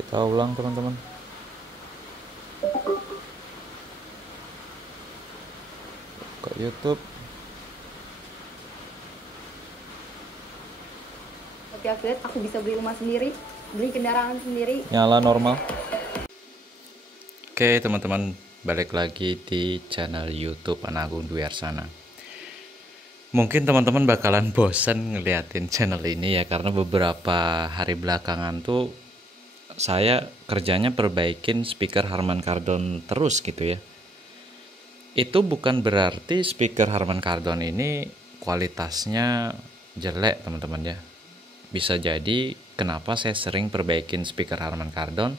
Kita ulang teman-teman. Ke YouTube. Tapi aku lihat aku bisa beli rumah sendiri, beli kendaraan sendiri. Nyala normal. Oke teman-teman, balik lagi di channel YouTube Anagung Dwi Arsana. Mungkin teman-teman bakalan bosan ngeliatin channel ini ya, karena beberapa hari belakangan tuh saya kerjanya perbaikin speaker Harman Kardon terus gitu ya. Itu bukan berarti speaker Harman Kardon ini kualitasnya jelek teman-teman ya. Bisa jadi kenapa saya sering perbaikin speaker Harman Kardon,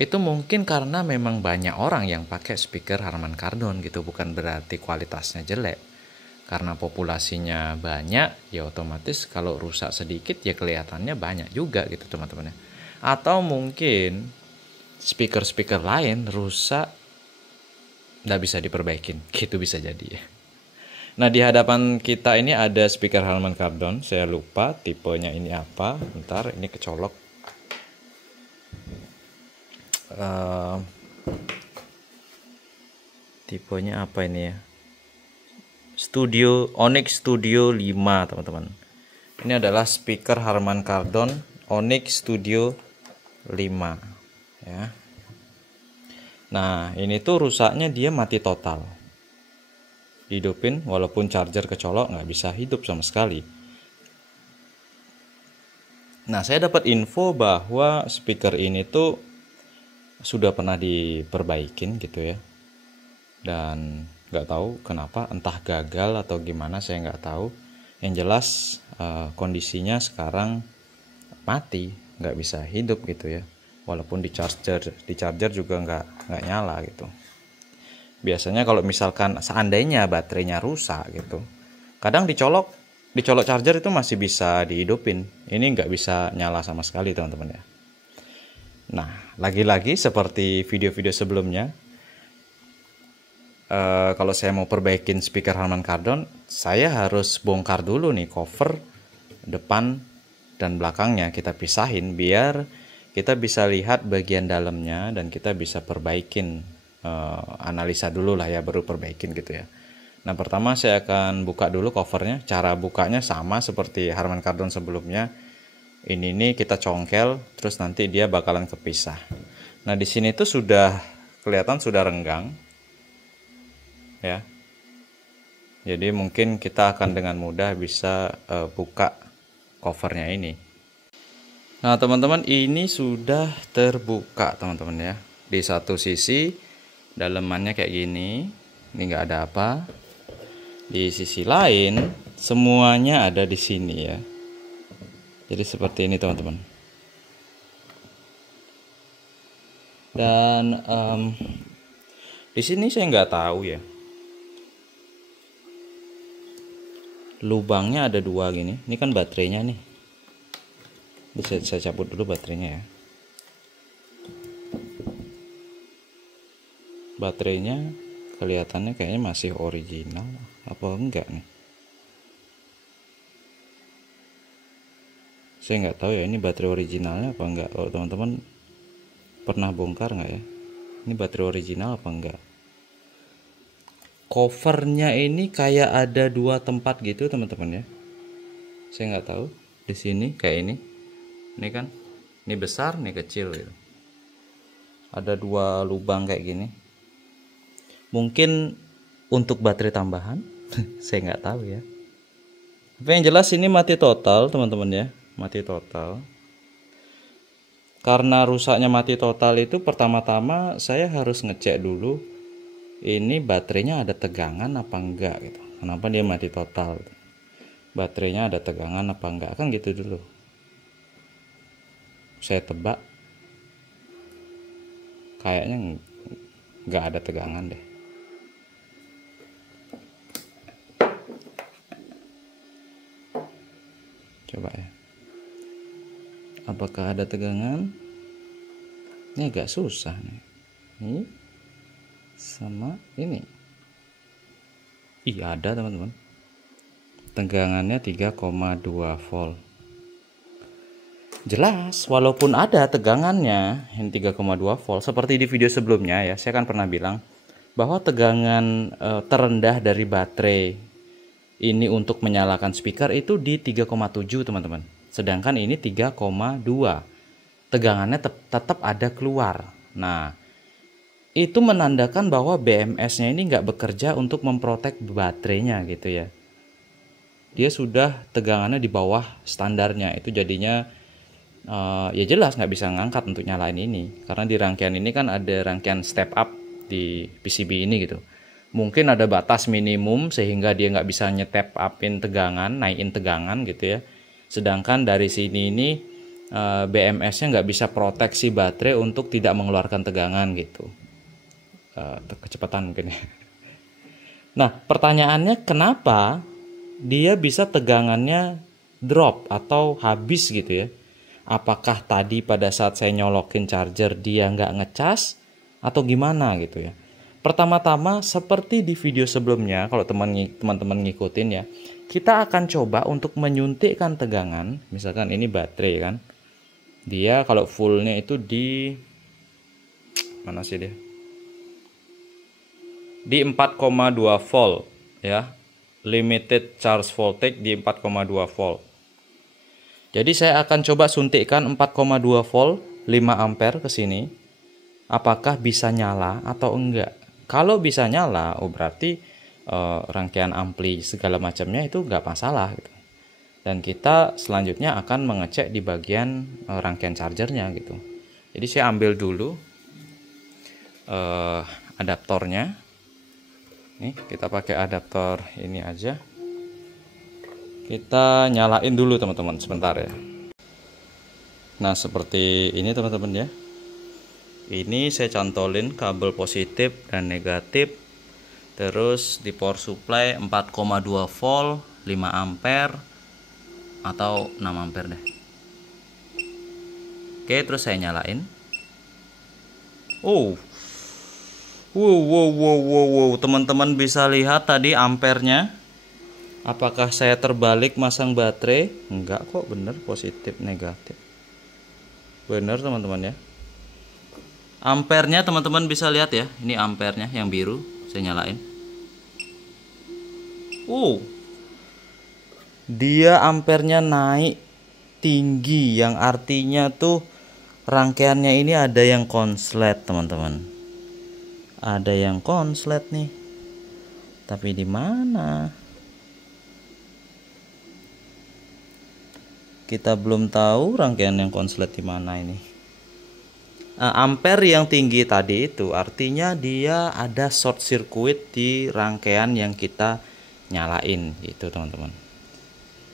itu mungkin karena memang banyak orang yang pakai speaker Harman Kardon gitu, bukan berarti kualitasnya jelek. Karena populasinya banyak, ya otomatis kalau rusak sedikit ya kelihatannya banyak juga gitu teman-teman ya. Atau mungkin speaker-speaker lain rusak nggak bisa diperbaikin, gitu bisa jadi ya. Nah di hadapan kita ini ada speaker Harman Kardon, saya lupa tipenya ini apa, bentar ini kecolok. Tipenya apa ini ya, Onyx Studio 5 teman-teman. Ini adalah speaker Harman Kardon Onyx Studio 5 ya. Nah ini tuh rusaknya dia mati total, hidupin walaupun charger kecolok nggak bisa hidup sama sekali. Nah saya dapat info bahwa speaker ini tuh sudah pernah diperbaikin gitu ya, dan nggak tahu kenapa, entah gagal atau gimana saya nggak tahu. Yang jelas kondisinya sekarang mati, nggak bisa hidup gitu ya, walaupun di charger juga nggak nyala gitu. Biasanya kalau misalkan seandainya baterainya rusak gitu, kadang dicolok charger itu masih bisa dihidupin, ini nggak bisa nyala sama sekali teman-teman ya. Nah lagi-lagi seperti video-video sebelumnya, kalau saya mau perbaikin speaker Harman Kardon, saya harus bongkar dulu nih cover depan dan belakangnya, kita pisahin biar kita bisa lihat bagian dalamnya dan kita bisa perbaikin, analisa dulu lah ya, baru perbaikin gitu ya. Nah pertama saya akan buka dulu covernya. Cara bukanya sama seperti Harman Kardon sebelumnya. Ini nih kita congkel, terus nanti dia bakalan kepisah. Nah di sini tuh sudah kelihatan sudah renggang ya, jadi mungkin kita akan dengan mudah bisa buka covernya ini. Nah teman-teman, ini sudah terbuka teman-teman ya. Di satu sisi dalemannya kayak gini, ini nggak ada apa. Di sisi lain semuanya ada di sini ya, jadi seperti ini teman-teman. Dan di sini saya nggak tahu ya, lubangnya ada dua gini. Ini kan baterainya nih, bisa saya cabut dulu baterainya ya. Baterainya kelihatannya kayaknya masih original apa enggak nih, saya nggak tahu ya ini baterai originalnya apa enggak. Kalau teman-teman pernah bongkar nggak ya, ini baterai original apa enggak. Covernya ini kayak ada dua tempat gitu teman-teman ya, saya nggak tahu. Di sini kayak ini kan, ini besar, ini kecil gitu. Ada dua lubang kayak gini, mungkin untuk baterai tambahan. Saya nggak tahu ya, tapi yang jelas ini mati total teman-teman ya, mati total. Karena rusaknya mati total itu, pertama-tama saya harus ngecek dulu ini baterainya ada tegangan apa enggak gitu. Kenapa dia mati total, baterainya ada tegangan apa enggak, kan gitu dulu. Saya tebak kayaknya nggak ada tegangan deh. Coba ya, apakah ada tegangan? Ini agak susah nih. Ini sama ini. Iya ada teman-teman, tegangannya 3,2 volt. jelas walaupun ada tegangannya yang 3,2 volt seperti di video sebelumnya ya, saya kan pernah bilang bahwa tegangan terendah dari baterai ini untuk menyalakan speaker itu di 3,7 teman-teman, sedangkan ini 3,2, tegangannya tetap ada keluar. Nah, itu menandakan bahwa BMS-nya ini nggak bekerja untuk memprotek baterainya gitu ya. Dia sudah tegangannya di bawah standarnya, itu jadinya ya jelas nggak bisa ngangkat untuk nyalain ini, karena di rangkaian ini kan ada rangkaian step up di PCB ini gitu. Mungkin ada batas minimum sehingga dia nggak bisa nyetep upin tegangan, naikin tegangan gitu ya. Sedangkan dari sini ini BMS-nya nggak bisa proteksi baterai untuk tidak mengeluarkan tegangan gitu. Kecepatan mungkin ya. Nah, pertanyaannya kenapa dia bisa tegangannya drop atau habis gitu ya? Apakah tadi pada saat saya nyolokin charger dia nggak ngecas atau gimana gitu ya? Pertama-tama seperti di video sebelumnya, kalau teman-teman ngikutin ya, kita akan coba untuk menyuntikkan tegangan. Misalkan ini baterai kan, dia kalau fullnya itu di mana sih dia? Di 4,2 volt ya, limited charge voltage di 4,2 volt. Jadi saya akan coba suntikkan 4,2 volt 5 ampere ke sini. Apakah bisa nyala atau enggak? Kalau bisa nyala, oh berarti rangkaian ampli segala macamnya itu enggak masalah gitu. Dan kita selanjutnya akan mengecek di bagian rangkaian chargernya gitu. Jadi saya ambil dulu adaptornya. Nih, kita pakai adaptor ini aja. Kita nyalain dulu teman-teman sebentar ya. Nah, seperti ini teman-teman ya. Ini saya cantolin kabel positif dan negatif. Terus di power supply 4,2 volt, 5 ampere atau 6 ampere deh. Oke, terus saya nyalain. Wow, teman-teman bisa lihat tadi ampernya. Apakah saya terbalik masang baterai? Enggak kok, bener positif negatif. Bener teman-teman ya. Ampernya teman-teman bisa lihat ya. Ini ampernya yang biru, saya nyalain. Dia ampernya naik tinggi, yang artinya tuh rangkaiannya ini ada yang konslet teman-teman. Ada yang konslet nih, tapi di mana? Kita belum tahu rangkaian yang konslet di mana ini. Ampere yang tinggi tadi itu artinya dia ada short circuit di rangkaian yang kita nyalain, gitu teman-teman.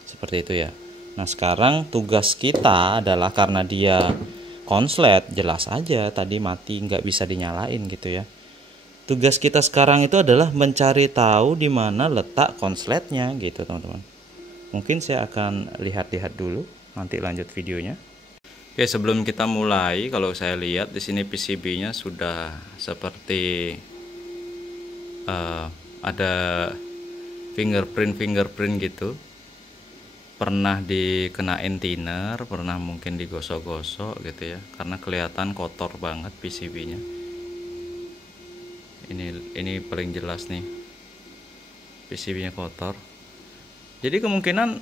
Seperti itu ya. Nah sekarang tugas kita adalah karena dia konslet, jelas aja tadi mati nggak bisa dinyalain gitu ya. Tugas kita sekarang itu adalah mencari tahu di mana letak konsletnya gitu teman-teman. Mungkin saya akan lihat-lihat dulu, nanti lanjut videonya. Oke, sebelum kita mulai, kalau saya lihat di sini PCB-nya sudah seperti ada fingerprint gitu. Pernah dikenain thinner, pernah mungkin digosok-gosok gitu ya, karena kelihatan kotor banget PCB-nya. Ini paling jelas nih PCB-nya kotor. Jadi kemungkinan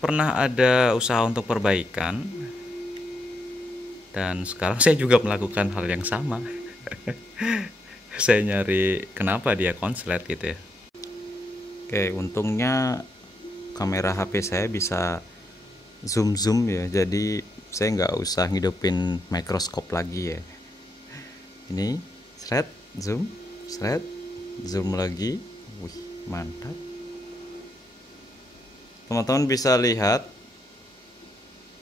pernah ada usaha untuk perbaikan, dan sekarang saya juga melakukan hal yang sama. Saya nyari kenapa dia konslet gitu ya. Oke, untungnya kamera HP saya bisa zoom ya, jadi saya nggak usah ngidupin mikroskop lagi ya. Ini zoom lagi. Wih, mantap. Teman-teman bisa lihat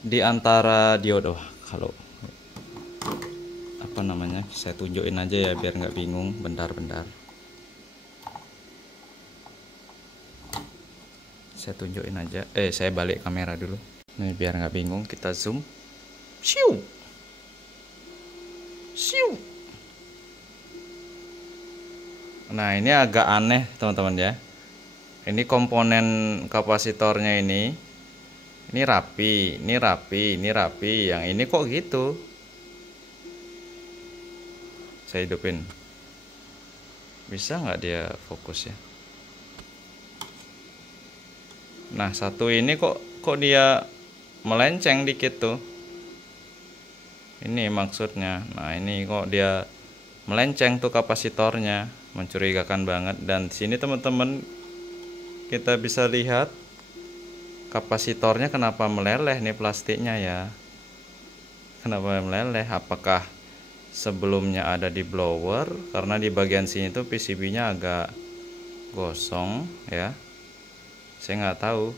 di antara diodo. Kalau apa namanya, saya tunjukin aja ya biar nggak bingung. Bentar. Saya tunjukin aja. Saya balik kamera dulu. Nih biar nggak bingung, kita zoom. Siu. Nah ini agak aneh teman-teman ya. Ini komponen kapasitornya ini Ini rapi, ini rapi, ini rapi. Yang ini kok gitu? Saya hidupin. Bisa nggak dia fokus ya? Nah, satu ini kok dia melenceng dikit tuh. Ini maksudnya. Nah, ini kok dia melenceng tuh kapasitornya, mencurigakan banget. Dan sini teman-teman kita bisa lihat kapasitornya kenapa meleleh nih plastiknya ya. Kenapa meleleh? Apakah sebelumnya ada di blower? Karena di bagian sini tuh PCB-nya agak gosong ya. Saya nggak tahu.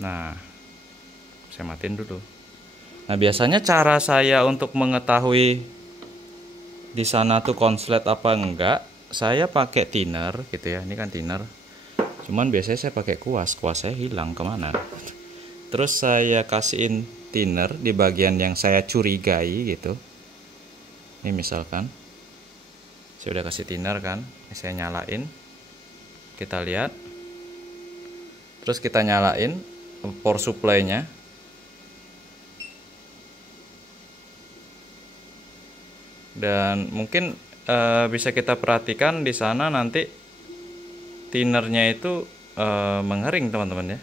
Nah, saya matiin dulu. Nah, biasanya cara saya untuk mengetahui di sana tuh konslet apa enggak, saya pakai thinner gitu ya. Ini kan thinner. Cuman biasanya saya pakai kuas saya hilang kemana. Terus saya kasihin thinner di bagian yang saya curigai gitu. Ini misalkan saya udah kasih thinner kan, ini saya nyalain. Kita lihat. Terus kita nyalain power supply-nya. Dan mungkin bisa kita perhatikan di sana nanti thinnernya itu mengering teman-teman ya.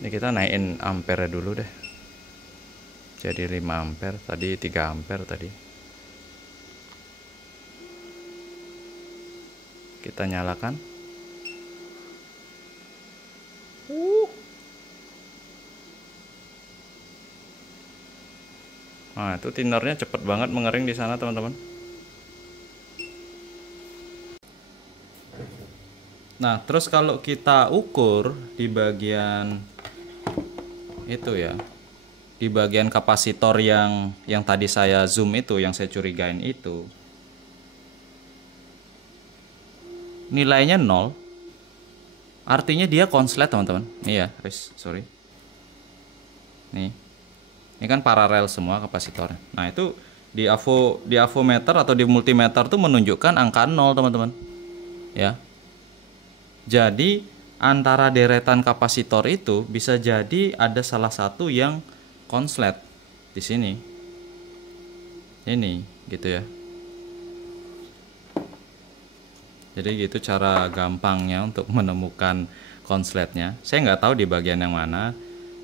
Ini kita naikin ampere dulu deh. Jadi 5 ampere, tadi 3 ampere tadi. Kita nyalakan. Nah, itu thinnernya cepet banget mengering di sana, teman-teman. Nah, terus kalau kita ukur di bagian itu ya, di bagian kapasitor yang tadi saya zoom itu, yang saya curigain itu, nilainya 0. Artinya dia konslet, teman-teman. Nih ya, sorry. Nih. Ini kan paralel semua kapasitornya. Nah, itu di avometer atau di multimeter tuh menunjukkan angka 0, teman-teman. Ya. Jadi, antara deretan kapasitor itu bisa jadi ada salah satu yang konslet di sini. Ini gitu ya. Jadi gitu cara gampangnya untuk menemukan konsletnya. Saya nggak tahu di bagian yang mana,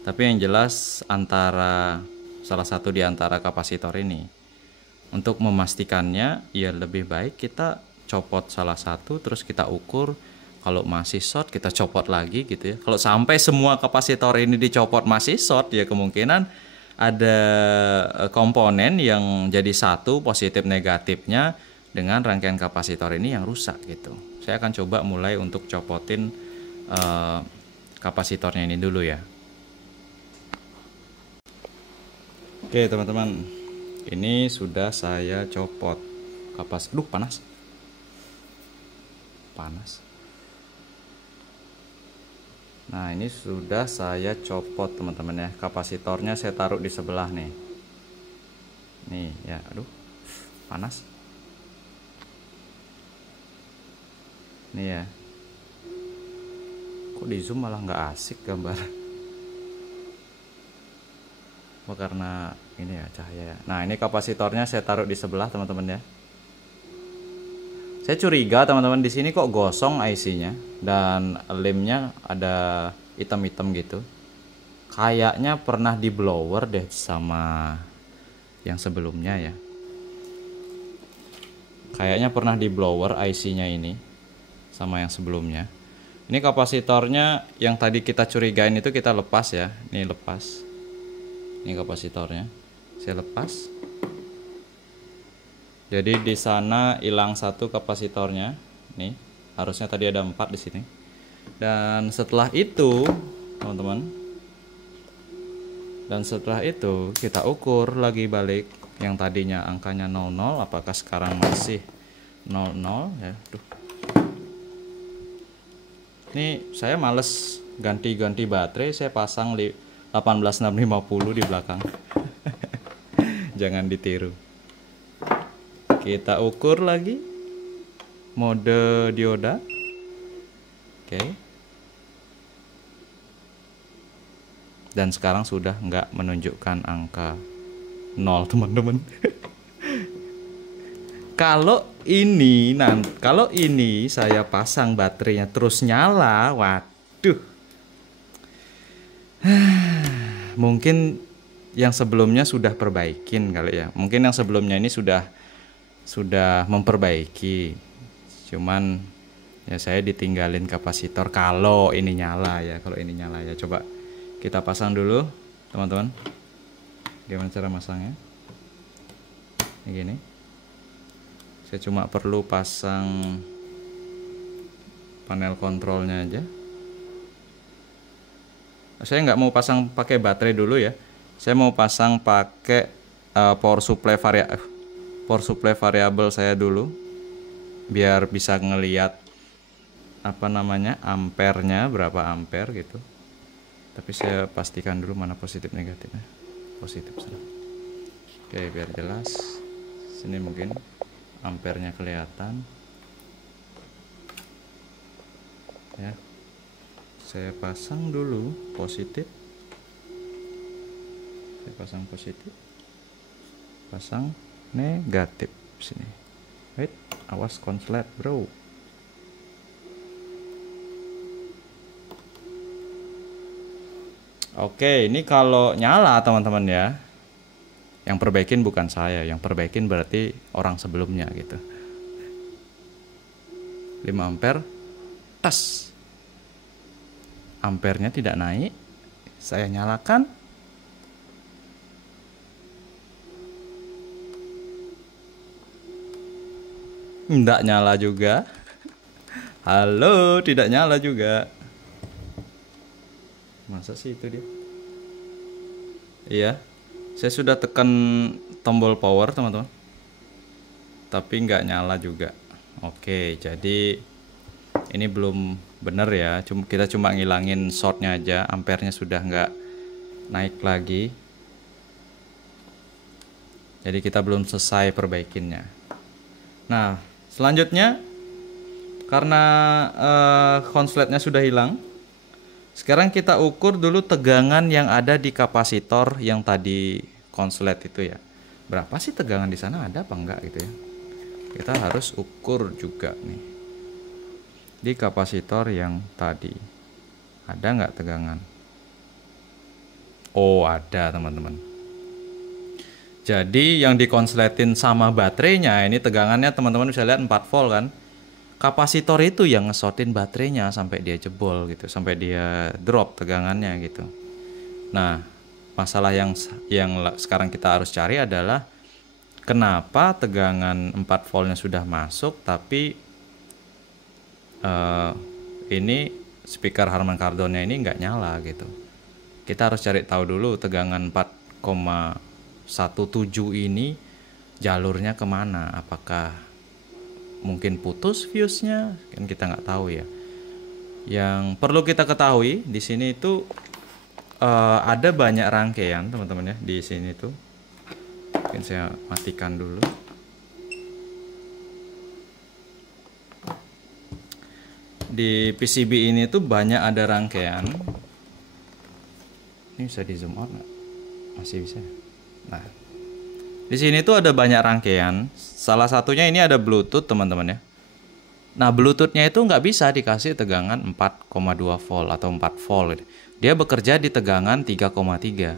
tapi yang jelas antara salah satu di antara kapasitor ini. Untuk memastikannya, ya lebih baik kita copot salah satu, terus kita ukur. Kalau masih short, kita copot lagi gitu ya. Kalau sampai semua kapasitor ini dicopot masih short, ya kemungkinan ada komponen yang jadi satu positif negatifnya dengan rangkaian kapasitor ini yang rusak gitu. Saya akan coba mulai untuk copotin kapasitornya ini dulu ya. Oke teman-teman, ini sudah saya copot kapasitor. Panas. Nah, ini sudah saya copot teman-teman ya. Kapasitornya saya taruh di sebelah nih. Nih ya, aduh, panas. Nih ya. Kok di zoom malah nggak asik gambar? Karena ini ya cahaya. Nah, ini kapasitornya saya taruh di sebelah teman-teman ya. Saya curiga teman-teman di sini kok gosong IC-nya dan lemnya ada hitam-hitam gitu. Kayaknya pernah di blower deh sama yang sebelumnya ya. Kayaknya pernah di blower IC-nya ini sama yang sebelumnya. Ini kapasitornya yang tadi kita curigain itu kita lepas ya. Ini lepas. Ini kapasitornya saya lepas. Jadi di sana hilang satu kapasitornya. Nih, harusnya tadi ada 4 di sini. Dan setelah itu, teman-teman, kita ukur lagi balik yang tadinya angkanya 00, apakah sekarang masih 00 ya. Duh. Ini saya males ganti-ganti baterai, saya pasang 18650 di belakang. Jangan ditiru. Kita ukur lagi mode dioda. Oke. Dan sekarang sudah nggak menunjukkan angka 0 teman-teman. Kalau ini saya pasang baterainya terus nyala, waduh. Mungkin yang sebelumnya sudah perbaikin kali ya. Mungkin yang sebelumnya ini sudah memperbaiki. Cuman ya saya ditinggalin kapasitor kalau ini nyala ya. Kalau ini nyala ya. Coba kita pasang dulu, teman-teman. Gimana cara masangnya? Ini gini. Saya cuma perlu pasang panel kontrolnya aja. Saya nggak mau pasang pakai baterai dulu ya. Saya mau pasang pakai power supply variabel saya dulu, biar bisa ngelihat apa namanya ampernya, berapa ampere gitu. Tapi saya pastikan dulu mana positif negatifnya. Positif sana. Oke, biar jelas. Sini mungkin ampernya kelihatan ya. Saya pasang dulu positif, saya pasang positif, pasang negatif sini. Wait, awas konslet bro. Oke, ini kalau nyala teman-teman ya. Yang perbaikin bukan saya, yang perbaikin berarti orang sebelumnya gitu. 5 ampere, tas. Ampernya tidak naik. Saya nyalakan. Tidak nyala juga. Halo, tidak nyala juga. Masa sih itu dia? Iya. Saya sudah tekan tombol power teman-teman, tapi nggak nyala juga. Oke, jadi ini belum bener ya. Kita cuma ngilangin shortnya aja, ampernya sudah nggak naik lagi. Jadi kita belum selesai perbaikinnya. Nah, selanjutnya karena konsletnya sudah hilang, sekarang kita ukur dulu tegangan yang ada di kapasitor yang tadi konslet itu ya. Berapa sih tegangan di sana, ada apa enggak gitu ya. Kita harus ukur juga nih. Di kapasitor yang tadi. Ada enggak tegangan? Oh, ada teman-teman. Jadi yang dikonsletin sama baterainya ini tegangannya teman-teman bisa lihat 4 volt kan. Kapasitor itu yang ngesotin baterainya sampai dia jebol gitu, sampai dia drop tegangannya gitu. Nah, masalah yang sekarang kita harus cari adalah kenapa tegangan 4 voltnya sudah masuk tapi ini speaker Harman Kardonnya ini nggak nyala gitu. Kita harus cari tahu dulu tegangan 4,17 ini jalurnya kemana, apakah mungkin putus fuse-nya, kan kita nggak tahu ya. Yang perlu kita ketahui di sini itu ada banyak rangkaian teman-teman ya di sini tuh. Mungkin saya matikan dulu. Di PCB ini tuh banyak ada rangkaian. Ini bisa di zoom out nggak? Masih bisa. Nah, di sini tuh ada banyak rangkaian. Salah satunya ini ada Bluetooth teman-teman ya. Nah, Bluetoothnya itu nggak bisa dikasih tegangan 4,2 volt atau 4 volt. Dia bekerja di tegangan 3,3.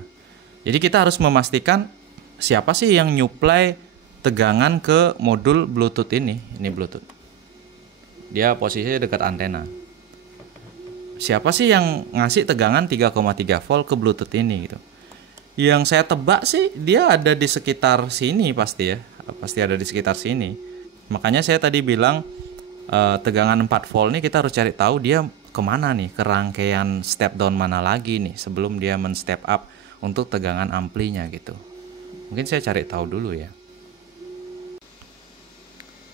Jadi kita harus memastikan siapa sih yang nyuplai tegangan ke modul Bluetooth ini. Ini Bluetooth. Dia posisinya dekat antena. Siapa sih yang ngasih tegangan 3,3 volt ke Bluetooth ini gitu. Yang saya tebak sih dia ada di sekitar sini pasti ya. Pasti ada di sekitar sini. Makanya saya tadi bilang tegangan 4 volt nih kita harus cari tahu dia kemana nih, ke rangkaian step down mana lagi nih sebelum dia men-step up untuk tegangan amplinya gitu. Mungkin saya cari tahu dulu ya.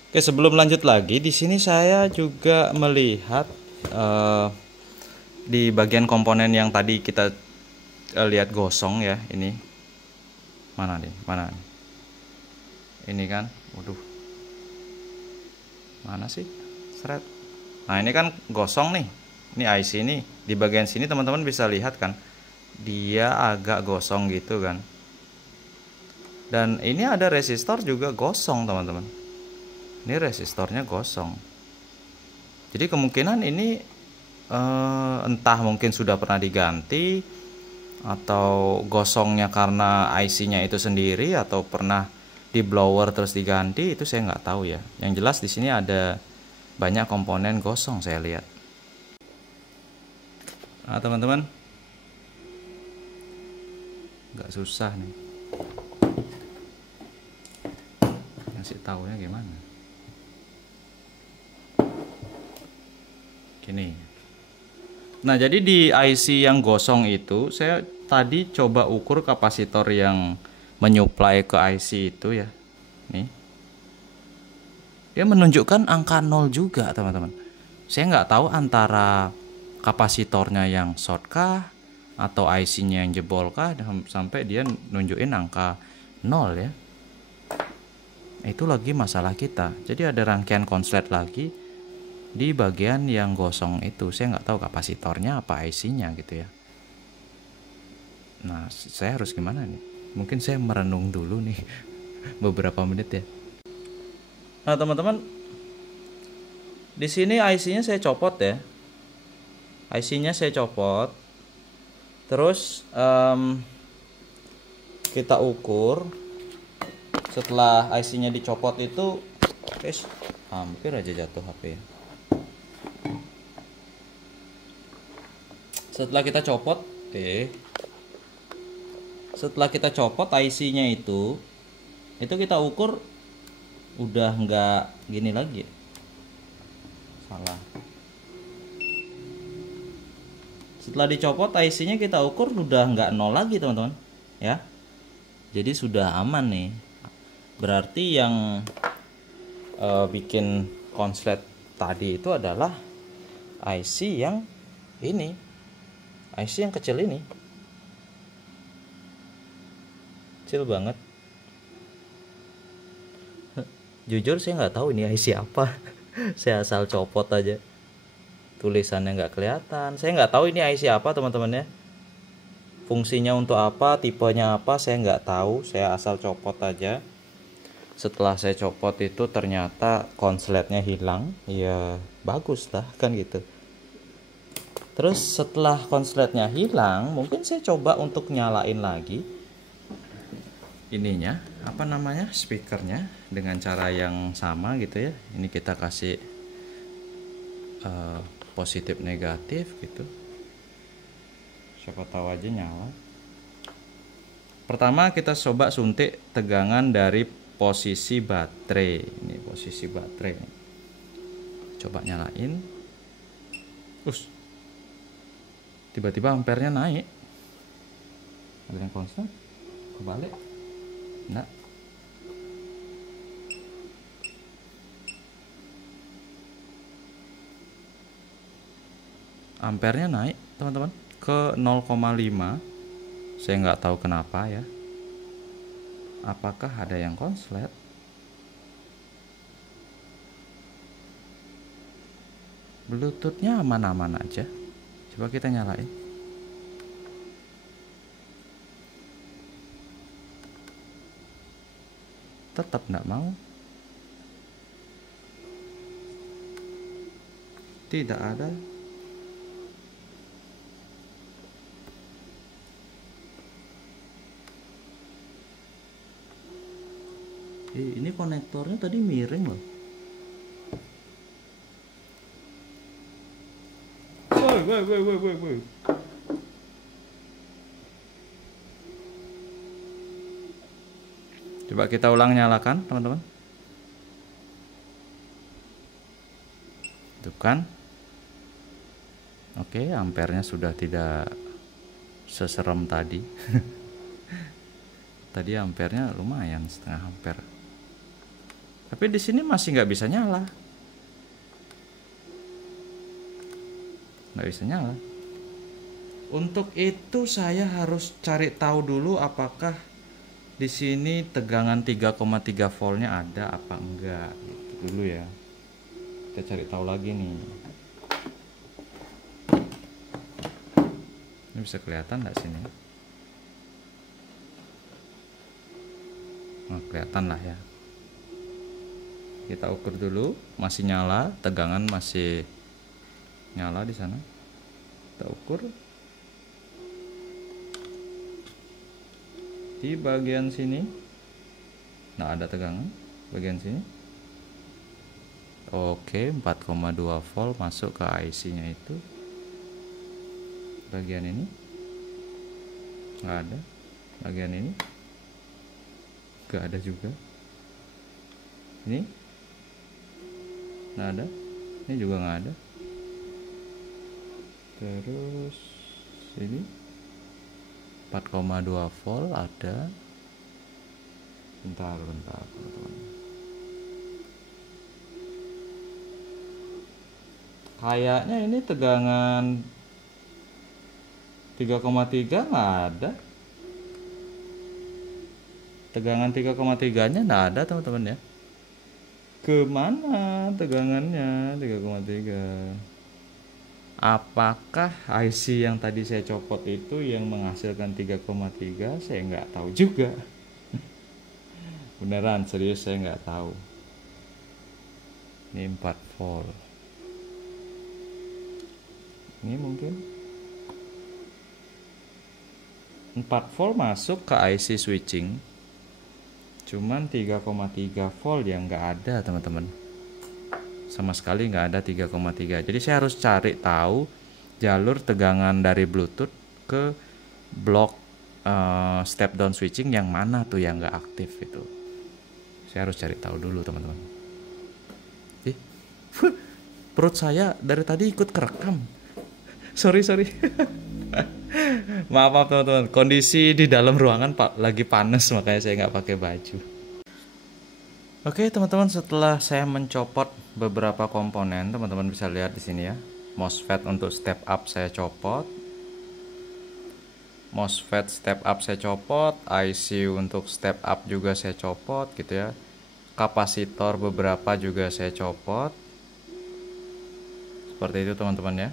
Oke, sebelum lanjut lagi di sini saya juga melihat di bagian komponen yang tadi kita lihat gosong ya, ini mana nih, mana nih? Ini kan, waduh, mana sih seret. Nah ini kan gosong nih, ini IC ini di bagian sini teman-teman bisa lihat kan, dia agak gosong gitu kan. Dan ini ada resistor juga gosong teman-teman, ini resistornya gosong. Jadi kemungkinan ini entah mungkin sudah pernah diganti, atau gosongnya karena IC-nya itu sendiri, atau pernah di blower terus diganti, itu saya nggak tahu ya. Yang jelas di sini ada banyak komponen gosong saya lihat. Nah teman-teman, nggak susah nih ngasih taunya gimana. Gini. Nah jadi di IC yang gosong itu saya tadi coba ukur kapasitor yang menyuplai ke IC itu ya. Nih, dia menunjukkan angka 0 juga teman-teman. Saya nggak tahu antara kapasitornya yang short kah atau IC-nya yang jebol kah sampai dia nunjukin angka 0 ya. Itu lagi masalah kita. Jadi ada rangkaian konslet lagi di bagian yang gosong itu. Saya nggak tahu kapasitornya apa IC-nya gitu ya. Nah saya harus gimana nih? Mungkin saya merenung dulu nih beberapa menit ya. Nah teman-teman, di sini IC-nya saya copot ya. IC-nya saya copot. Terus kita ukur. Setelah IC-nya dicopot itu, guys, hampir aja jatuh HP. Setelah kita copot, setelah kita copot IC-nya itu kita ukur udah nggak gini lagi. Salah. Setelah dicopot IC-nya kita ukur udah nggak 0 lagi teman-teman ya. Jadi sudah aman nih. Berarti yang bikin konslet tadi itu adalah IC yang ini, IC yang kecil ini, kecil banget. Jujur saya nggak tahu ini IC apa. Saya asal copot aja, tulisannya nggak kelihatan. Saya nggak tahu ini IC apa teman-teman ya. Fungsinya untuk apa, tipenya apa, saya nggak tahu. Saya asal copot aja. Setelah saya copot itu ternyata konsletnya hilang. Ya bagus lah kan gitu. Terus setelah konsletnya hilang, mungkin saya coba untuk nyalain lagi ininya, apa namanya, speakernya dengan cara yang sama gitu ya. Ini kita kasih positif negatif gitu. Siapa tahu aja nyala. Pertama kita coba suntik tegangan dari posisi baterai. Ini posisi baterai. Coba nyalain. Tiba-tiba ampernya naik. Ada yang konslet. Kebalik. Enggak. Ampernya naik teman-teman ke 0,5. Saya nggak tahu kenapa ya. Apakah ada yang konslet? Bluetoothnya aman-aman aja. Coba kita nyalain. Tetap nggak mau. Tidak ada. Ini konektornya tadi miring loh. Woi. Coba kita ulang nyalakan teman-teman. Tuh kan. Oke, ampernya sudah tidak seserem tadi. Tadi ampernya lumayan, setengah ampere. Tapi di sini masih nggak bisa nyala. Nggak bisa nyala. Untuk itu saya harus cari tahu dulu apakah di sini tegangan 3,3 voltnya ada apa enggak gitu dulu ya. Kita cari tahu lagi nih. Ini bisa kelihatan nggak sini? Nah, kelihatan lah ya. Kita ukur dulu, masih nyala, tegangan masih nyala di sana. Kita ukur di bagian sini. Nah, ada tegangan bagian sini. Oke, 4,2 volt masuk ke IC-nya itu. Bagian ini nggak ada. Bagian ini nggak ada juga. Ini nggak ada. Ini juga nggak ada. Terus ini 4,2 volt ada. Bentar teman-teman. Kayaknya ini tegangan 3,3 nggak ada. Tegangan 3,3 nya nggak ada teman-teman ya. Kemana tegangannya 3,3? Apakah IC yang tadi saya copot itu yang menghasilkan 3,3? Saya nggak tahu juga. Beneran serius saya nggak tahu. Ini 4 volt. Ini mungkin 4 volt masuk ke IC switching. Cuman 3,3 volt yang nggak ada teman-teman. Sama sekali nggak ada 3,3. Jadi saya harus cari tahu jalur tegangan dari Bluetooth ke blok step down switching yang mana tuh yang nggak aktif itu. Saya harus cari tahu dulu teman-teman. Perut saya dari tadi ikut kerekam. Sorry. Maaf teman-teman. Kondisi di dalam ruangan lagi panas makanya saya nggak pakai baju. Oke teman-teman, setelah saya mencopot beberapa komponen, teman-teman bisa lihat di sini ya. MOSFET untuk step up saya copot. MOSFET step up saya copot, IC untuk step up juga saya copot gitu ya. Kapasitor beberapa juga saya copot. Seperti itu teman-teman ya.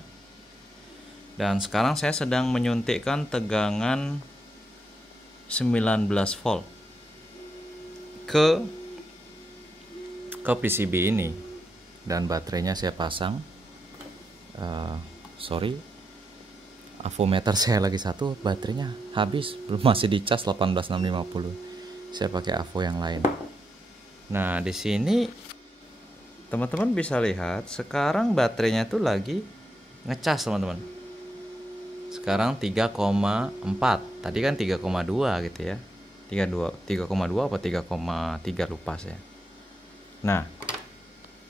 Dan sekarang saya sedang menyuntikkan tegangan 19 volt ke PCB ini, dan baterainya saya pasang. Avometer saya lagi satu, baterainya habis, belum, masih dicas 18650. Saya pakai avo yang lain. Nah di sini teman-teman bisa lihat sekarang baterainya tuh lagi ngecas teman-teman. Sekarang 3,4, tadi kan 3,2 gitu ya. 3,2 apa 3,3 lupa saya. Nah,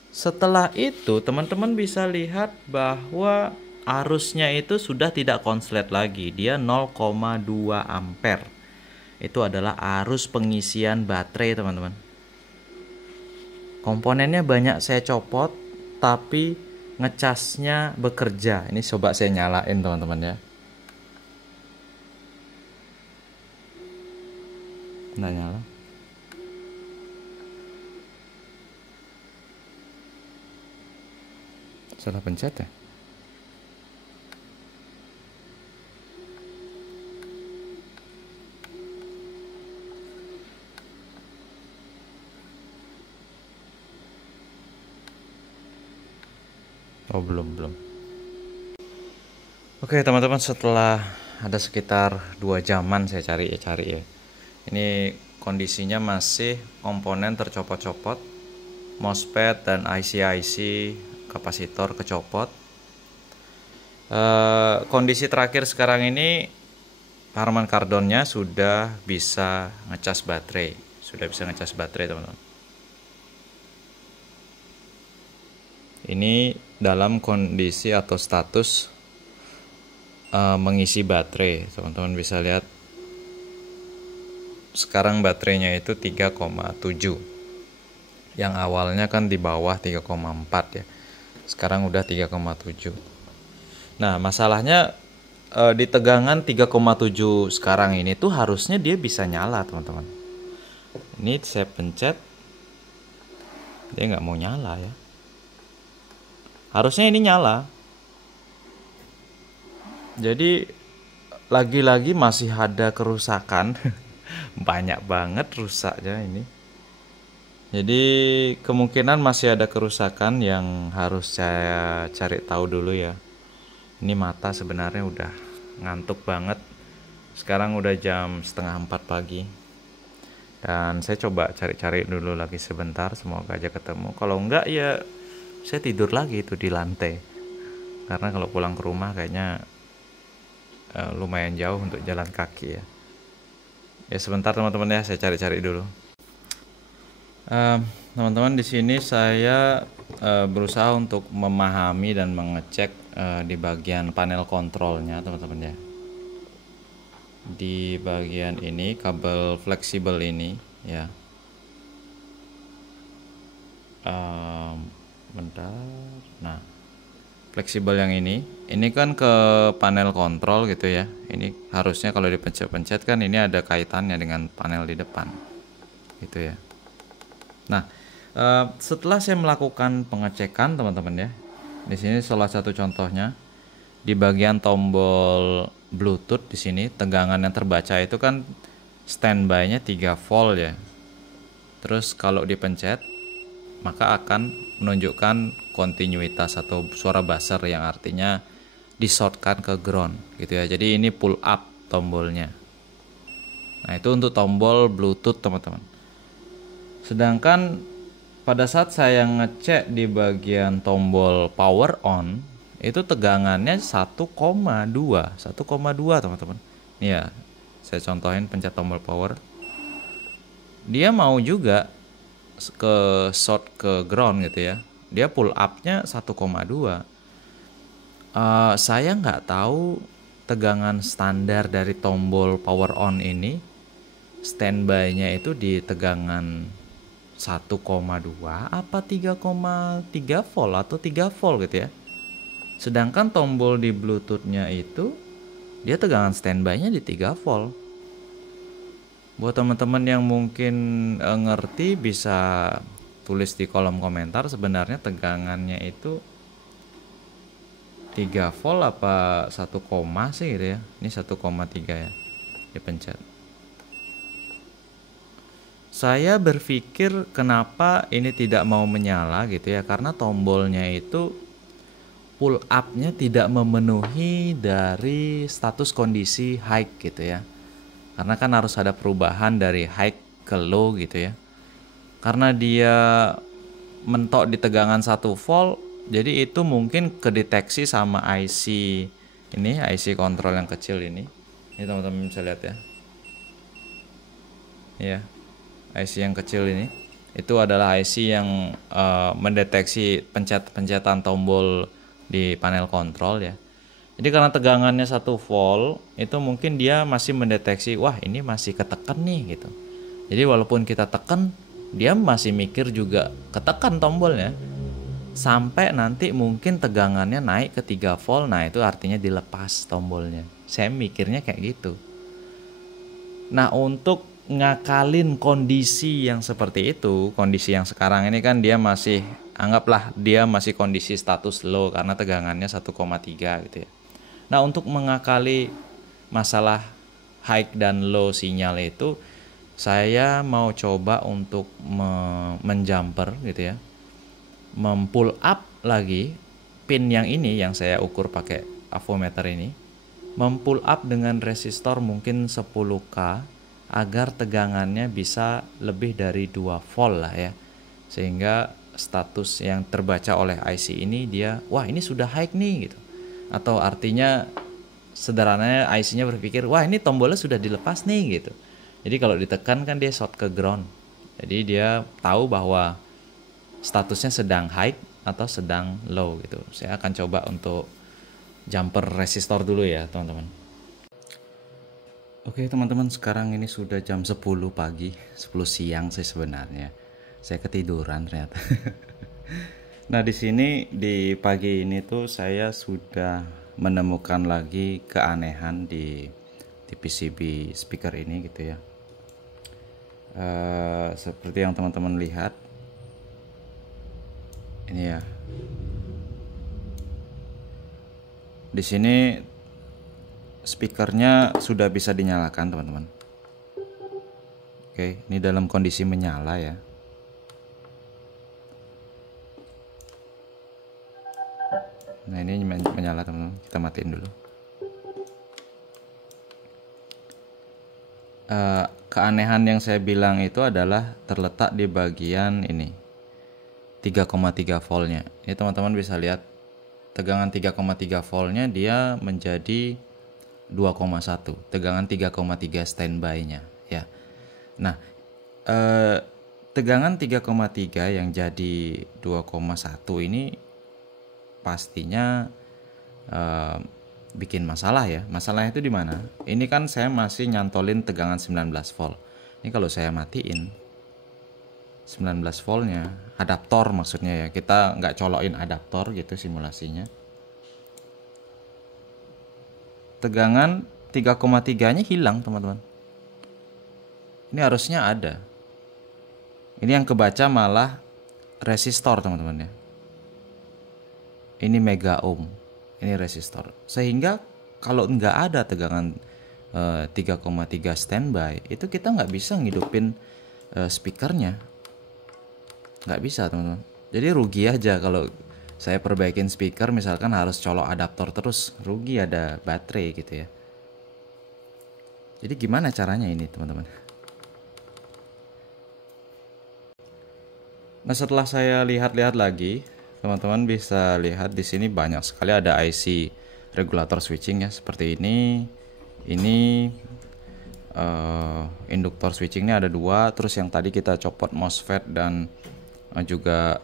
setelah itu teman-teman bisa lihat bahwa arusnya itu sudah tidak konslet lagi. Dia 0,2 ampere. Itu adalah arus pengisian baterai teman-teman. Komponennya banyak saya copot, tapi ngecasnya bekerja. Ini coba saya nyalain teman-teman ya. Nggak nyala. Salah pencet ya. Oh belum. Oke teman-teman, setelah ada sekitar 2 jaman saya cari ya. Ini kondisinya masih komponen tercopot-copot, MOSFET dan IC kapasitor kecopot. Kondisi terakhir sekarang ini Harman Kardonnya sudah bisa ngecas baterai, teman-teman. Ini dalam kondisi atau status mengisi baterai, teman-teman bisa lihat. Sekarang baterainya itu 3,7. Yang awalnya kan di bawah 3,4 ya. Sekarang udah 3,7. Nah, masalahnya di tegangan 3,7 sekarang ini tuh harusnya dia bisa nyala, teman-teman. Ini saya pencet, dia nggak mau nyala ya. Harusnya ini nyala. Jadi lagi-lagi masih ada kerusakan. Banyak banget rusaknya ini. Jadi kemungkinan masih ada kerusakan yang harus saya cari tahu dulu ya. Ini mata sebenarnya udah ngantuk banget. Sekarang udah jam 3:30 pagi. Dan saya coba cari-cari dulu lagi sebentar, semoga aja ketemu. Kalau enggak ya saya tidur lagi itu di lantai. Karena kalau pulang ke rumah kayaknya lumayan jauh untuk jalan kaki ya. Ya sebentar teman-teman ya, saya cari-cari dulu. Teman-teman, di sini saya berusaha untuk memahami dan mengecek di bagian panel kontrolnya teman-teman ya. Di bagian ini kabel fleksibel ini ya. Bentar. Nah, fleksibel yang ini kan ke panel kontrol gitu ya. Ini harusnya kalau dipencet-pencet kan ini ada kaitannya dengan panel di depan gitu ya. Nah, setelah saya melakukan pengecekan teman-teman ya, di sini salah satu contohnya di bagian tombol Bluetooth. Di sini tegangan yang terbaca itu kan standby-nya 3 volt ya. Terus kalau dipencet maka akan menunjukkan kontinuitas atau suara buzzer yang artinya di-shortkan ke ground gitu ya. Jadi ini pull up tombolnya. Nah, itu untuk tombol Bluetooth teman-teman. Sedangkan pada saat saya ngecek di bagian tombol power on, itu tegangannya 1,2 teman-teman. Ya, saya contohin pencet tombol power. Dia mau juga ke short ke ground gitu ya. Dia pull up-nya 1,2. Saya nggak tahu tegangan standar dari tombol power on ini standby-nya itu di tegangan 1,2 apa 3,3 volt atau 3 volt gitu ya. Sedangkan tombol di Bluetooth-nya itu dia tegangan standby-nya di 3 volt. Buat teman-teman yang mungkin ngerti bisa tulis di kolom komentar sebenarnya tegangannya itu 3 volt apa 1, sih gitu ya. Ini 1,3 ya. Dipencet. Saya berpikir kenapa ini tidak mau menyala gitu ya, karena tombolnya itu pull up-nya tidak memenuhi dari status kondisi high gitu ya. Karena kan harus ada perubahan dari high ke low gitu ya. Karena dia mentok di tegangan 1 volt, jadi itu mungkin kedeteksi sama IC ini, IC kontrol yang kecil ini. Ini teman-teman bisa lihat ya. Ya, IC yang kecil ini itu adalah IC yang mendeteksi pencetan tombol di panel kontrol ya. Jadi karena tegangannya 1 volt, itu mungkin dia masih mendeteksi, wah ini masih ketekan nih gitu. Jadi walaupun kita tekan, dia masih mikir juga ketekan tombolnya. Sampai nanti mungkin tegangannya naik ke 3 volt, nah itu artinya dilepas tombolnya. Saya mikirnya kayak gitu. Nah, untuk ngakalin kondisi yang seperti itu, kondisi yang sekarang ini kan dia masih, anggaplah dia masih kondisi status low karena tegangannya 1,3 gitu ya. Nah, untuk mengakali masalah high dan low sinyal itu, saya mau coba untuk menjumper gitu ya, mempull up lagi pin yang ini yang saya ukur pakai avometer ini, mempull up dengan resistor mungkin 10K agar tegangannya bisa lebih dari 2 volt lah ya, sehingga status yang terbaca oleh IC ini dia, wah ini sudah high nih gitu. Atau artinya sederhananya IC-nya berpikir, wah ini tombolnya sudah dilepas nih gitu. Jadi kalau ditekan kan dia short ke ground. Jadi dia tahu bahwa statusnya sedang high atau sedang low gitu. Saya akan coba untuk jumper resistor dulu ya teman-teman. Oke teman-teman, sekarang ini sudah jam 10 pagi, 10 siang sih sebenarnya. Saya ketiduran ternyata. Nah, di sini di pagi ini tuh saya sudah menemukan lagi keanehan di PCB speaker ini gitu ya. Seperti yang teman-teman lihat ini ya. Di sini speakernya sudah bisa dinyalakan teman-teman. Oke, ini dalam kondisi menyala ya. Nah ini menyala teman-teman, kita matiin dulu. Keanehan yang saya bilang itu adalah terletak di bagian ini 3,3 voltnya. Ini teman-teman bisa lihat tegangan 3,3 voltnya dia menjadi 2,1, tegangan 3,3 standby-nya ya. Nah, tegangan 3,3 yang jadi 2,1 ini pastinya bikin masalah ya. Masalahnya itu di mana? Ini kan saya masih nyantolin tegangan 19 volt. Ini kalau saya matiin 19 voltnya, adaptor maksudnya ya, kita nggak colokin adaptor gitu simulasinya, tegangan 3,3 nya hilang teman-teman. Ini harusnya ada, ini yang kebaca malah resistor teman-teman ya, ini mega ohm, ini resistor, sehingga kalau nggak ada tegangan 3,3 standby itu kita nggak bisa ngidupin speakernya. Nggak bisa teman-teman, jadi rugi aja kalau saya perbaikin speaker misalkan harus colok adaptor terus, rugi, ada baterai gitu ya. Jadi gimana caranya ini teman-teman? Nah setelah saya lihat-lihat lagi, teman-teman bisa lihat di sini banyak sekali ada IC regulator switching ya, seperti ini induktor switchingnya ada 2, terus yang tadi kita copot MOSFET dan juga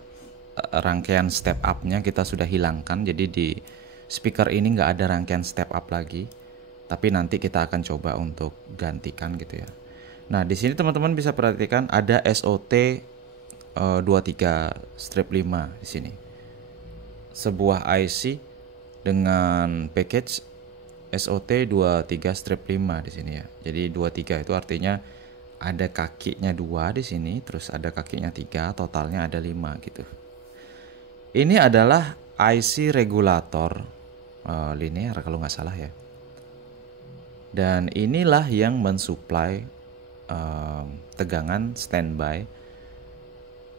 rangkaian step up-nya kita sudah hilangkan. Jadi di speaker ini nggak ada rangkaian step up lagi, tapi nanti kita akan coba untuk gantikan gitu ya. Nah di sini teman-teman bisa perhatikan ada SOT 23/5 di sini, sebuah IC dengan package SOT 23/5 di sini ya. Jadi 23 itu artinya ada kakinya 2 di sini, terus ada kakinya 3, totalnya ada 5 gitu. Ini adalah IC regulator linear kalau nggak salah ya. Dan inilah yang mensuplai tegangan standby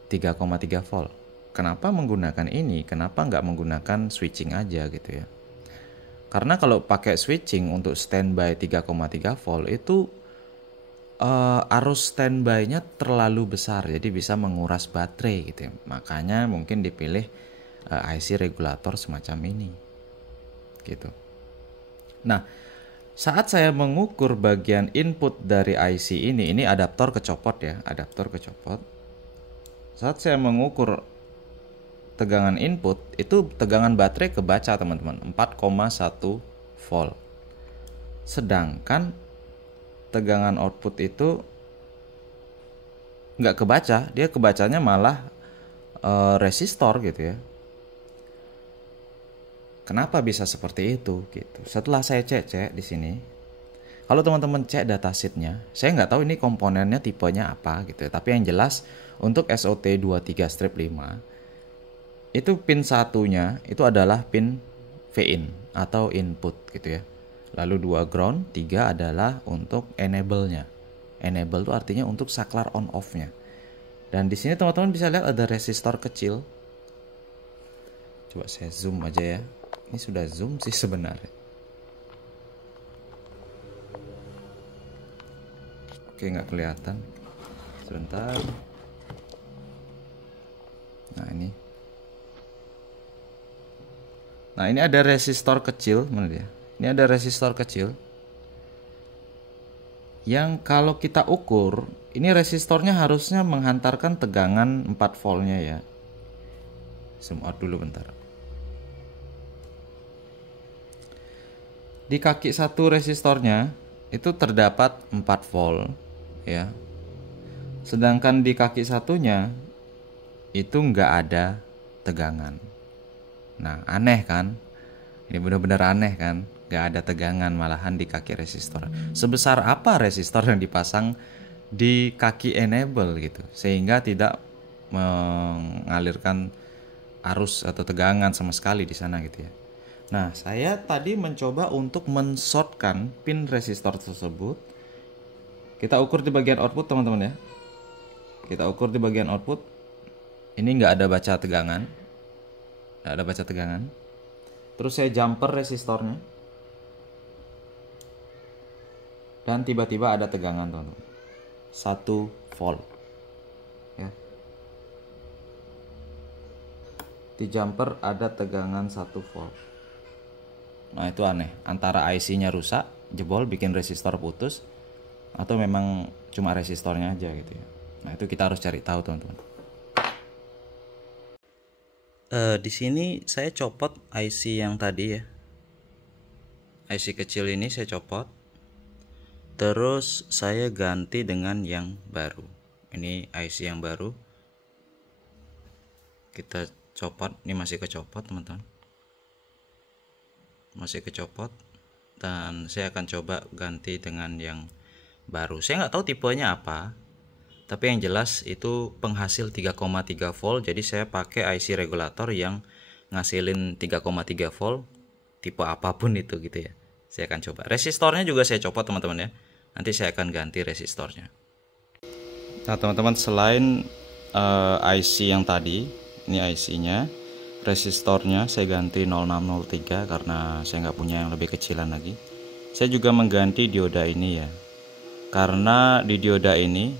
3,3 volt. Kenapa menggunakan ini? Kenapa nggak menggunakan switching aja gitu ya? Karena kalau pakai switching untuk standby 3,3 volt itu arus standby-nya terlalu besar, jadi bisa menguras baterai gitu ya. Makanya mungkin dipilih IC regulator semacam ini gitu. Nah saat saya mengukur bagian input dari IC ini adaptor kecopot ya, adaptor kecopot. Saat saya mengukur tegangan input itu tegangan baterai kebaca teman-teman 4,1 volt, sedangkan tegangan output itu nggak kebaca, dia kebacanya malah resistor gitu ya. Kenapa bisa seperti itu gitu? Setelah saya cek di sini, kalau teman-teman cek datasheetnya, saya nggak tahu ini komponennya tipenya apa gitu ya. Tapi yang jelas untuk SOT 23/5 itu pin satunya itu adalah pin V-in atau input gitu ya. Lalu 2 ground, 3 adalah untuk enable-nya. Enable itu artinya untuk saklar on off-nya. Dan di sini teman-teman bisa lihat ada resistor kecil. Coba saya zoom aja ya. Ini sudah zoom sih sebenarnya. Oke, nggak kelihatan. Sebentar. Nah ini ada resistor kecil, mana dia? Ini ada resistor kecil yang kalau kita ukur, ini resistornya harusnya menghantarkan tegangan 4 voltnya ya. Zoom out dulu bentar. Di kaki satu resistornya itu terdapat 4 volt ya. Sedangkan di kaki satunya itu nggak ada tegangan. Nah aneh kan? Ini benar-benar aneh kan? Nggak ada tegangan malahan di kaki resistor. Sebesar apa resistor yang dipasang di kaki enable gitu, sehingga tidak mengalirkan arus atau tegangan sama sekali di sana gitu ya. Nah, saya tadi mencoba untuk men-shortkan pin resistor tersebut. Kita ukur di bagian output teman-teman ya. Kita ukur di bagian output. Ini nggak ada baca tegangan. Nggak ada baca tegangan. Terus saya jumper resistornya. Dan tiba-tiba ada tegangan teman-teman. 1 volt. Ya. Di jumper ada tegangan 1 volt. Nah, itu aneh. Antara IC-nya rusak, jebol bikin resistor putus, atau memang cuma resistornya aja gitu ya. Nah, itu kita harus cari tahu teman-teman. Di sini saya copot IC yang tadi ya. IC kecil ini saya copot. Terus saya ganti dengan yang baru. Ini IC yang baru. Kita copot. Ini masih kecopot teman-teman. Masih kecopot. Dan saya akan coba ganti dengan yang baru. Saya nggak tahu tipenya apa. Tapi yang jelas itu penghasil 3,3 volt. Jadi saya pakai IC regulator yang ngasilin 3,3 volt. Tipe apapun itu gitu ya. Saya akan coba. Resistornya juga saya copot teman-teman ya. Nanti saya akan ganti resistornya. Nah teman-teman, selain IC yang tadi, ini IC-nya, resistornya saya ganti 0603 karena saya nggak punya yang lebih kecilan lagi. Saya juga mengganti dioda ini ya, karena di dioda ini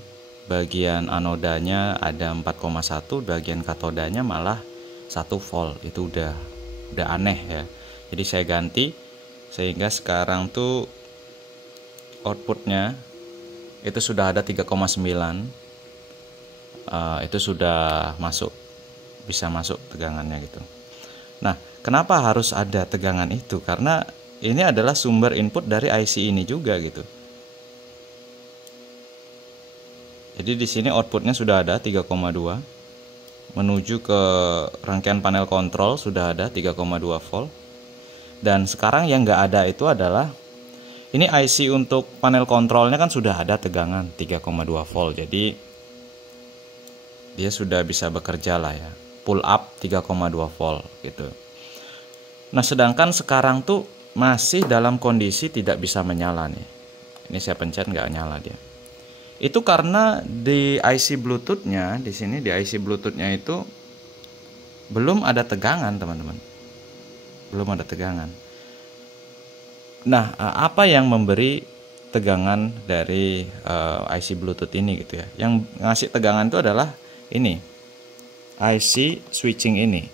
bagian anodanya ada 4,1, bagian katodanya malah 1 volt. Itu udah aneh ya. Jadi saya ganti sehingga sekarang tuh outputnya itu sudah ada 3,9. Itu sudah masuk, bisa masuk tegangannya gitu. Nah, kenapa harus ada tegangan itu? Karena ini adalah sumber input dari IC ini juga gitu. Jadi di sini outputnya sudah ada 3,2, menuju ke rangkaian panel kontrol sudah ada 3,2 volt. Dan sekarang yang nggak ada itu adalah ini IC untuk panel kontrolnya kan sudah ada tegangan 3,2 volt. Jadi dia sudah bisa bekerja lah ya, pull up 3,2 volt gitu. Nah sedangkan sekarang tuh masih dalam kondisi tidak bisa menyala nih. Ini saya pencet nggak nyala dia. Itu karena di IC Bluetooth-nya, di sini di IC Bluetooth-nya itu belum ada tegangan teman-teman. Belum ada tegangan. Nah, apa yang memberi tegangan dari IC Bluetooth ini gitu ya? Yang ngasih tegangan itu adalah ini, IC switching ini.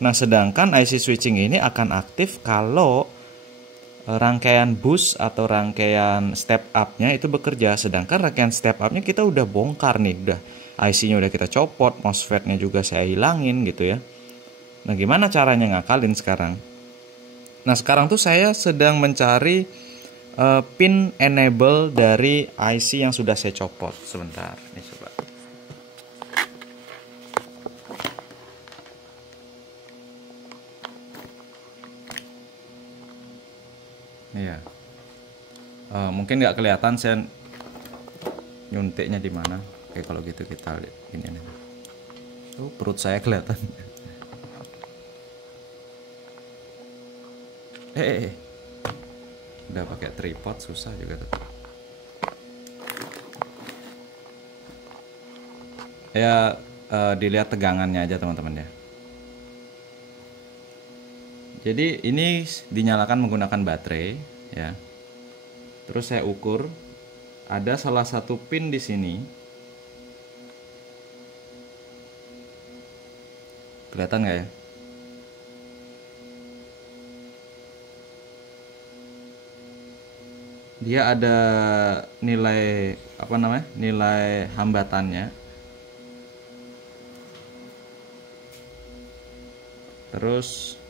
Nah, sedangkan IC switching ini akan aktif kalau rangkaian bus atau rangkaian step up-nya itu bekerja. Sedangkan rangkaian step up-nya kita udah bongkar nih, udah IC-nya udah kita copot, MOSFET-nya juga saya hilangin gitu ya. Nah, gimana caranya ngakalin sekarang? Nah sekarang tuh saya sedang mencari pin enable dari IC yang sudah saya copot. Sebentar, ini coba. Iya. Mungkin nggak kelihatan saya nyuntiknya di mana. Oke kalau gitu kita lihat ini nih. Perut saya kelihatan. Udah pakai tripod susah juga tuh. Ya dilihat tegangannya aja teman-teman ya. Jadi ini dinyalakan menggunakan baterai ya. Terus saya ukur ada salah satu pin di sini. Kelihatan nggak ya? Dia ada nilai apa namanya? Nilai hambatannya. Terus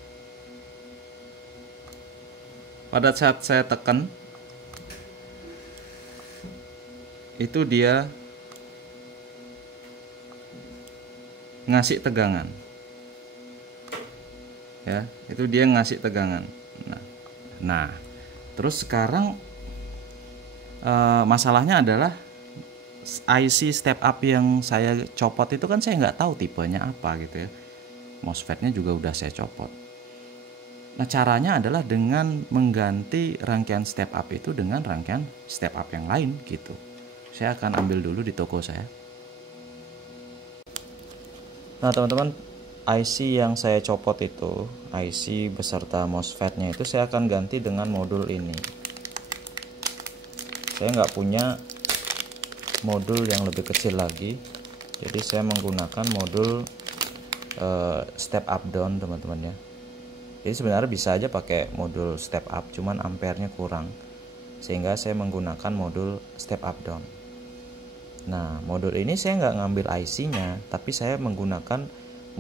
pada saat saya tekan itu dia ngasih tegangan. Ya, itu dia ngasih tegangan. Nah, terus sekarang Masalahnya adalah IC step up yang saya copot itu kan saya nggak tahu tipenya apa gitu ya. MOSFET-nya juga udah saya copot. Nah, caranya adalah dengan mengganti rangkaian step up itu dengan rangkaian step up yang lain gitu. Saya akan ambil dulu di toko saya. Nah, teman-teman, IC yang saya copot itu, IC beserta MOSFET-nya itu saya akan ganti dengan modul ini. Saya nggak punya modul yang lebih kecil lagi, jadi saya menggunakan modul step up down, teman-teman ya. Jadi sebenarnya bisa aja pakai modul step up, cuman ampernya kurang, sehingga saya menggunakan modul step up down. Nah, modul ini saya nggak ngambil IC-nya, tapi saya menggunakan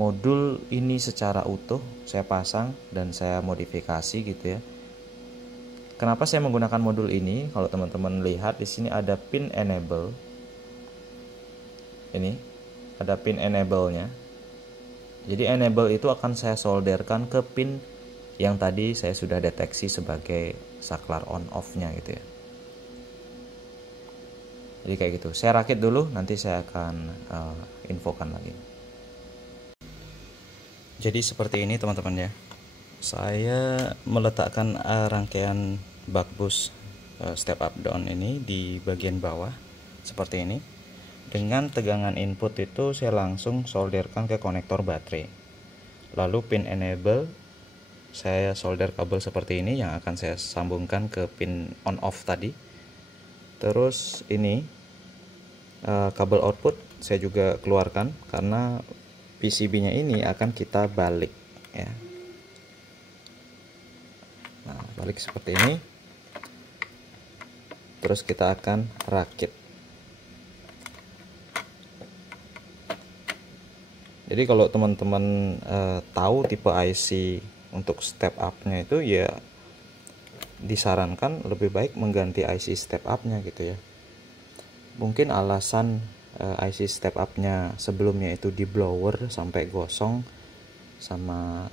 modul ini secara utuh, saya pasang dan saya modifikasi gitu ya. Kenapa saya menggunakan modul ini? Kalau teman-teman lihat di sini ada pin enable. Ini ada pin enable-nya. Jadi enable itu akan saya solderkan ke pin yang tadi saya sudah deteksi sebagai saklar on off-nya gitu ya. Jadi kayak gitu. Saya rakit dulu, nanti saya akan infokan lagi. Jadi seperti ini teman-teman ya. Saya meletakkan rangkaian buck boost step up down ini di bagian bawah seperti ini. Dengan tegangan input itu saya langsung solderkan ke konektor baterai. Lalu pin enable saya solder kabel seperti ini yang akan saya sambungkan ke pin on off tadi. Terus ini kabel output saya juga keluarkan karena PCB-nya ini akan kita balik ya. Nah, balik seperti ini. Terus kita akan rakit. Jadi kalau teman-teman tahu tipe IC untuk step up-nya itu ya disarankan lebih baik mengganti IC step up-nya gitu ya. Mungkin alasan IC step up-nya sebelumnya itu di blower sampai gosong sama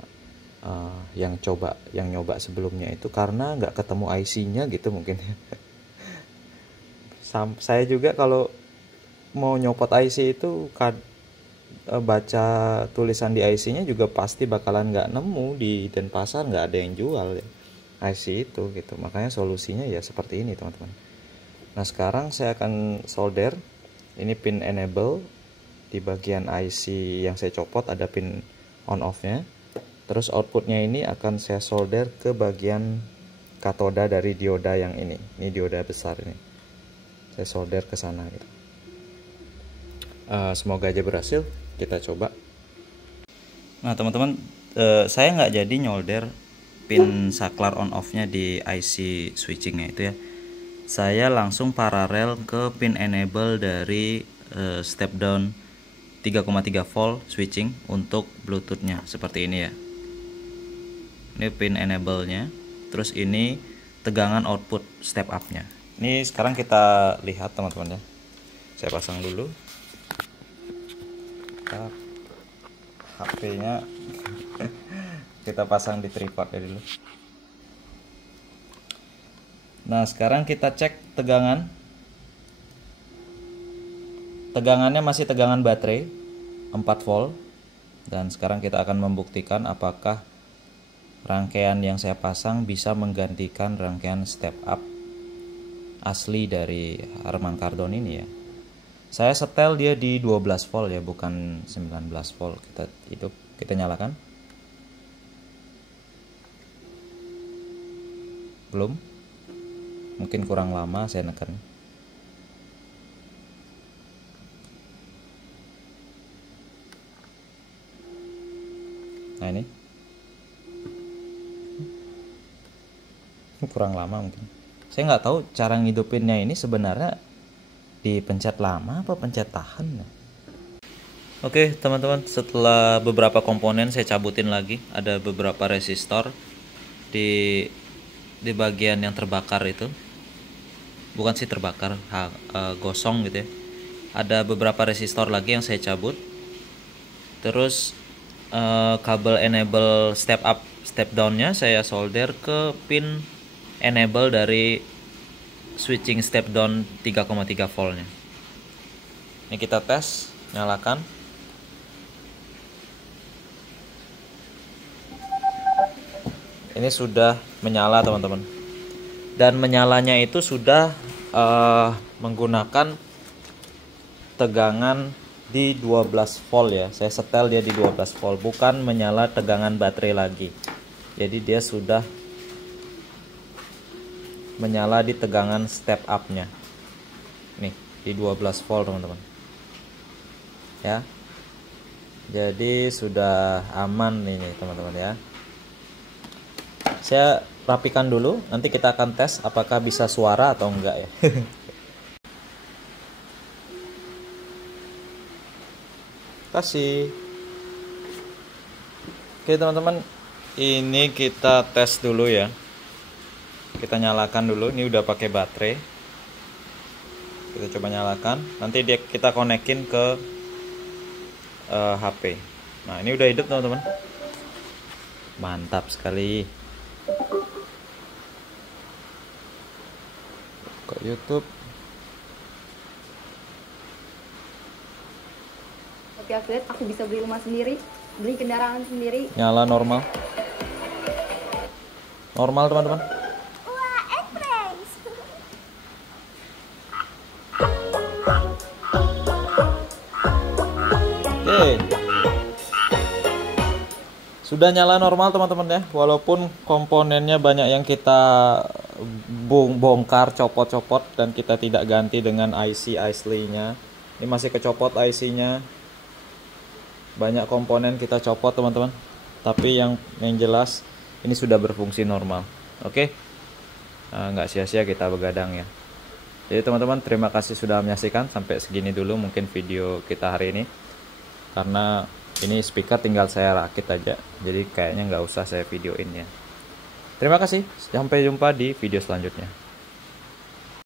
yang nyoba sebelumnya itu karena nggak ketemu IC-nya gitu mungkin. Saya juga kalau mau nyopot IC itu baca tulisan di IC-nya juga pasti bakalan nggak nemu di Denpasar, nggak ada yang jual ya, IC itu gitu. Makanya solusinya ya seperti ini teman-teman. Nah, sekarang saya akan solder ini pin enable di bagian IC yang saya copot, ada pin on off-nya. Terus outputnya ini akan saya solder ke bagian katoda dari dioda yang ini dioda besar ini. Saya solder ke sana gitu. Semoga aja berhasil. Kita coba. Nah teman-teman, saya nggak jadi nyolder pin saklar on off nya di IC switchingnya itu ya. Saya langsung paralel ke pin enable dari step down 3,3 volt switching untuk bluetoothnya seperti ini ya. Ini pin enable nya. Terus ini tegangan output step up nya. Ini sekarang kita lihat teman-teman ya. Saya pasang dulu. HP-nya kita pasang di tripod ya dulu. Nah, sekarang kita cek tegangannya masih tegangan baterai 4 volt. Dan sekarang kita akan membuktikan apakah rangkaian yang saya pasang bisa menggantikan rangkaian step up asli dari Harman Kardon ini ya. Saya setel dia di 12 volt ya, bukan 19 volt. Kita nyalakan. Belum. Mungkin kurang lama saya neken. Nah, ini. Kurang lama mungkin. Saya nggak tahu cara ngidupinnya ini sebenarnya dipencet lama apa pencet tahan. Oke teman-teman, setelah beberapa komponen saya cabutin lagi, ada beberapa resistor di bagian yang terbakar itu, bukan sih terbakar, gosong gitu ya. Ada beberapa resistor lagi yang saya cabut. Terus kabel enable step up step down nya saya solder ke pin enable dari switching step down 3,3 voltnya. Ini kita tes, nyalakan. Ini sudah menyala teman-teman. Dan menyalanya itu sudah menggunakan tegangan di 12 volt ya. Saya setel dia di 12 volt, bukan menyala tegangan baterai lagi. Jadi dia sudah menyala di tegangan step up-nya. Nih, di 12 volt teman-teman. Ya. Jadi sudah aman ini teman-teman ya. Saya rapikan dulu, nanti kita akan tes apakah bisa suara atau enggak ya. Kasih. Oke teman-teman, ini kita tes dulu ya. Kita nyalakan dulu, ini udah pakai baterai. Kita coba nyalakan, nanti kita konekin ke HP. Nah ini udah hidup teman-teman. Mantap sekali. Ke YouTube. Tapi aku lihat aku bisa beli rumah sendiri, beli kendaraan sendiri. Nyala normal. Normal teman-teman. Oke. Sudah nyala normal teman-teman ya. Walaupun komponennya banyak yang kita bongkar, copot-copot, dan kita tidak ganti dengan IC aslinya. Ini masih kecopot IC-nya. Banyak komponen kita copot teman-teman. Tapi yang jelas ini sudah berfungsi normal. Oke. Nggak sia-sia kita begadang ya. Jadi teman-teman, terima kasih sudah menyaksikan. Sampai segini dulu mungkin video kita hari ini. Karena ini speaker tinggal saya rakit aja, jadi kayaknya nggak usah saya videoin ya. Terima kasih, sampai jumpa di video selanjutnya.